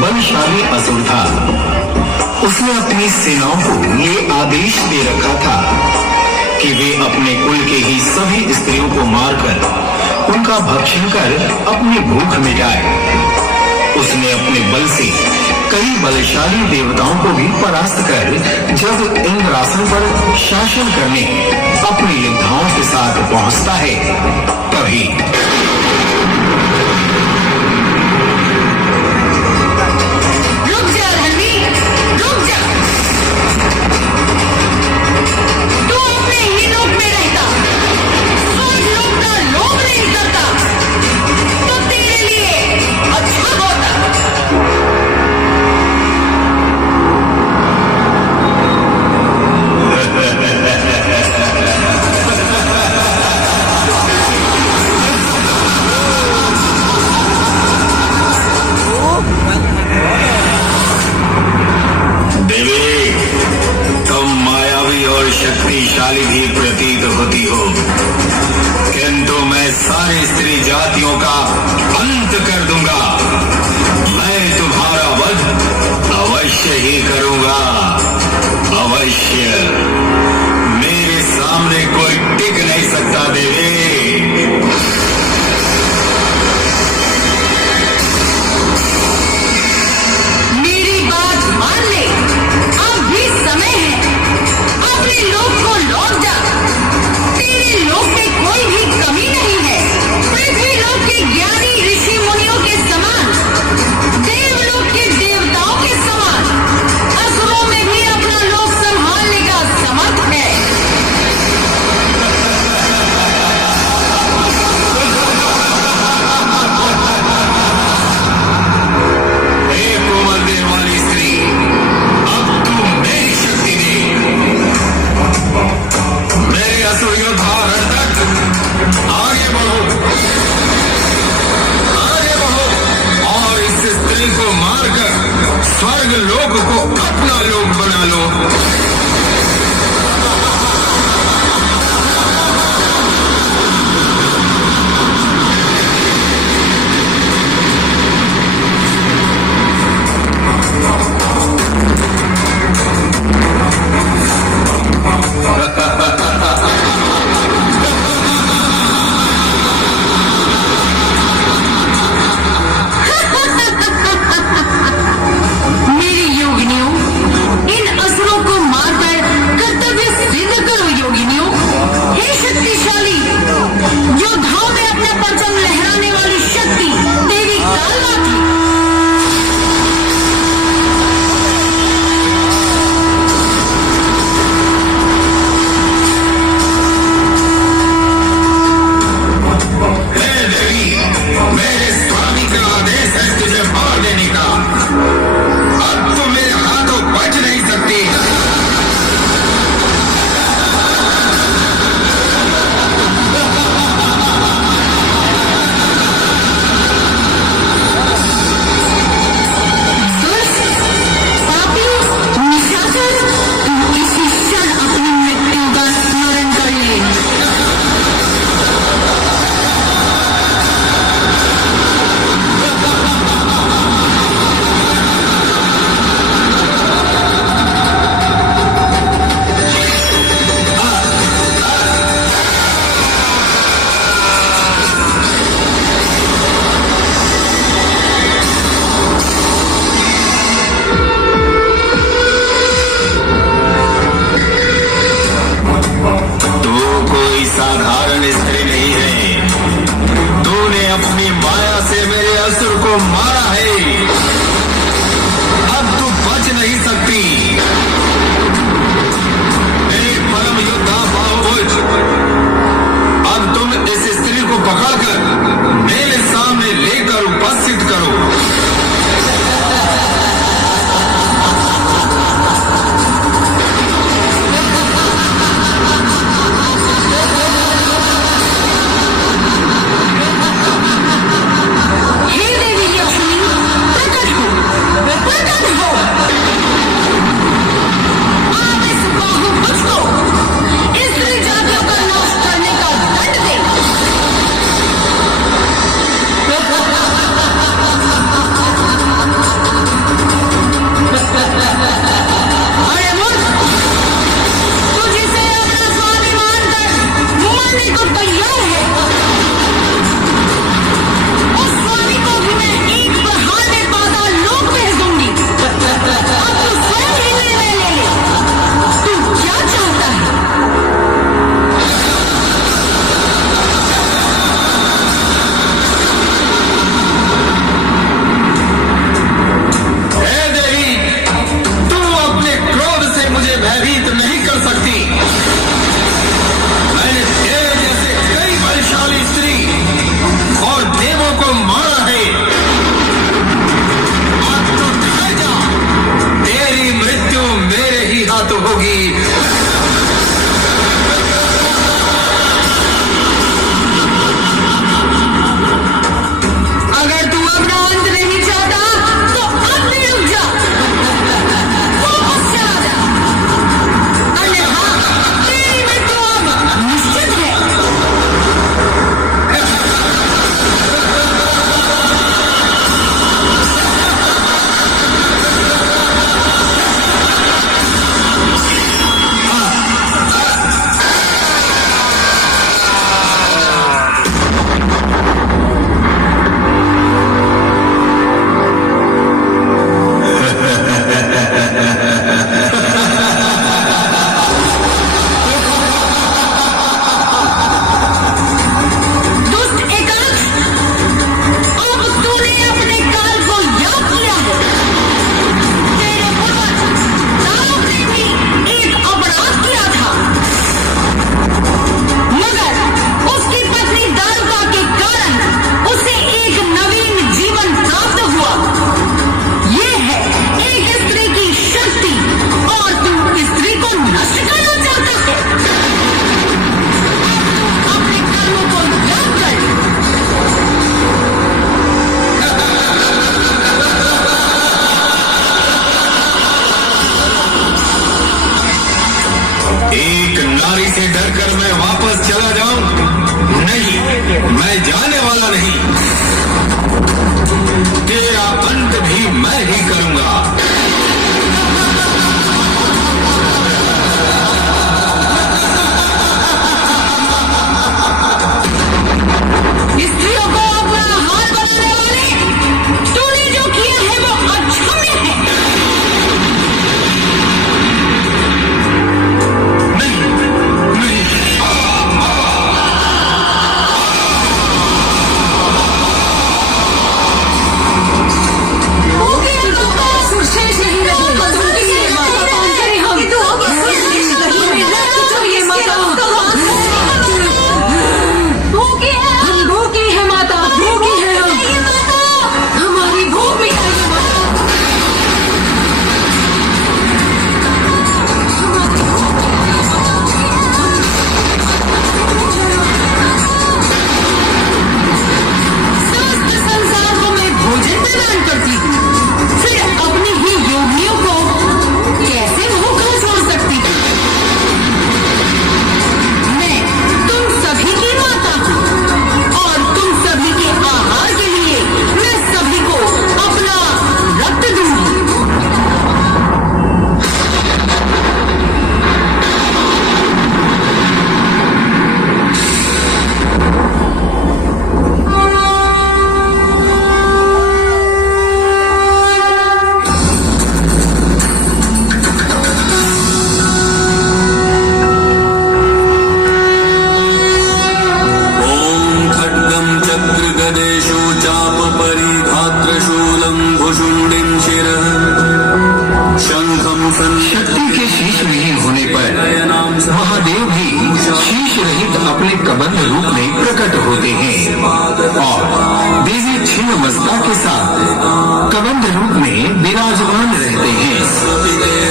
बलशाली असुर था। उसने अपनी सेनाओं को ये आदेश दे रखा था कि वे अपने कुल के ही सभी स्त्रियों को मारकर उनका भक्षण कर अपनी भूख मिटाए। उसने अपने बल से कई बलशाली देवताओं को भी परास्त कर जब इंद्रासन पर शासन करने अपने योद्धाओं के साथ पहुंचता है, तभी शक्तिशाली भी प्रतीत होती हो, किंतु मैं सारी स्त्री जातियों का अंत कर दूंगा। मैं तुम्हारा वध अवश्य ही करूंगा, अवश्य। मेरे सामने कोई टिक नहीं सकता देवी। स्वर्ग लोक को अपना लोक बना लो। देने को तैयार है, उस स्वामी को भी मैं एक प्रहार में पाताल लोक भेज दूंगी। अब तू स्वयं ही निर्णय ले ले, तू क्या चाहता है? हे देवी, तू अपने क्रोध से मुझे भयभीत नहीं कर सकती। मैंने तेरे जैसे कई बलशाली स्त्री और देवों को मारा है। अब तो ठहर जा, तेरी मृत्यु मेरे ही हाथों होगी। अगर तू अपना अंत नहीं चाहता तो अब भी रुक जा, वापस चला जा, अन्यथा तेरी मृत्यु अब निश्चित है। दुष्ट एकांश, अब तूने अपने काल को याद किया है। तेरे पूर्वज दानव ने भी एक अपराध किया था, मगर उसकी पत्नी दारुका के कारण उसे एक नवीन जीवन प्राप्त हुआ। ये है एक स्त्री की शक्ति, और तू स्त्री को नष्ट करना चाहता है। अपने कर्मों को याद कर। एक नारी से डरकर मैं वापस चला जाऊं? नहीं, मैं जाने वाला नहीं। तेरा अंत भी मैं ही करूंगा। स्त्रियों को अपना हार बनाने वाले, तूने जो किया है वो अक्षम्य है। नहीं, नहीं। सुरक्षित नहीं रहे, हम भूखी है माता, भूखी है हम, हमारी भूख मिटाइए माता। समस्त संसार को मैं भोजन प्रदान करती हूँ, फिर अपनी ही योगियों को कैसे भूखा छोड़ सकती हूँ? मैं तुम सभी की माता हूँ, और तुम सभी के आहार के लिए मैं सभी को अपना रक्त दूंगी। ॐ खड्गं चक्रगदेषु चापपरिधात्रशूलं भुषुण्डिं शिरः शङ्खं शक्ति के शीश विहीन होने पर महादेव भी शीश रहित अपने कबंध रूप में प्रकट होते हैं और देवी छिन्न मस्ता के साथ कबंध रूप में विराजमान रहते हैं।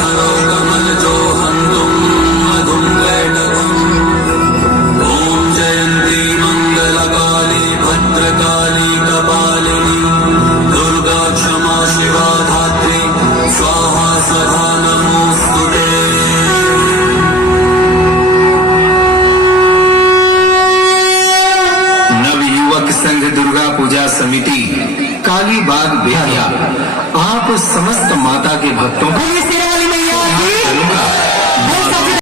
हरो कमलजो हन्तुं मधुं कैटकम् ॐ जयन्ती मङ्गलकाली भद्रकाली कपालिनी दुर्गा क्षमा शिवा धात्री स्वाहा स्वधा नमोऽस्तु ते। नवयुवक संघ दुर्गा पूजा समिति काली बाग बेतिया आप समस्त माता के भक्तों को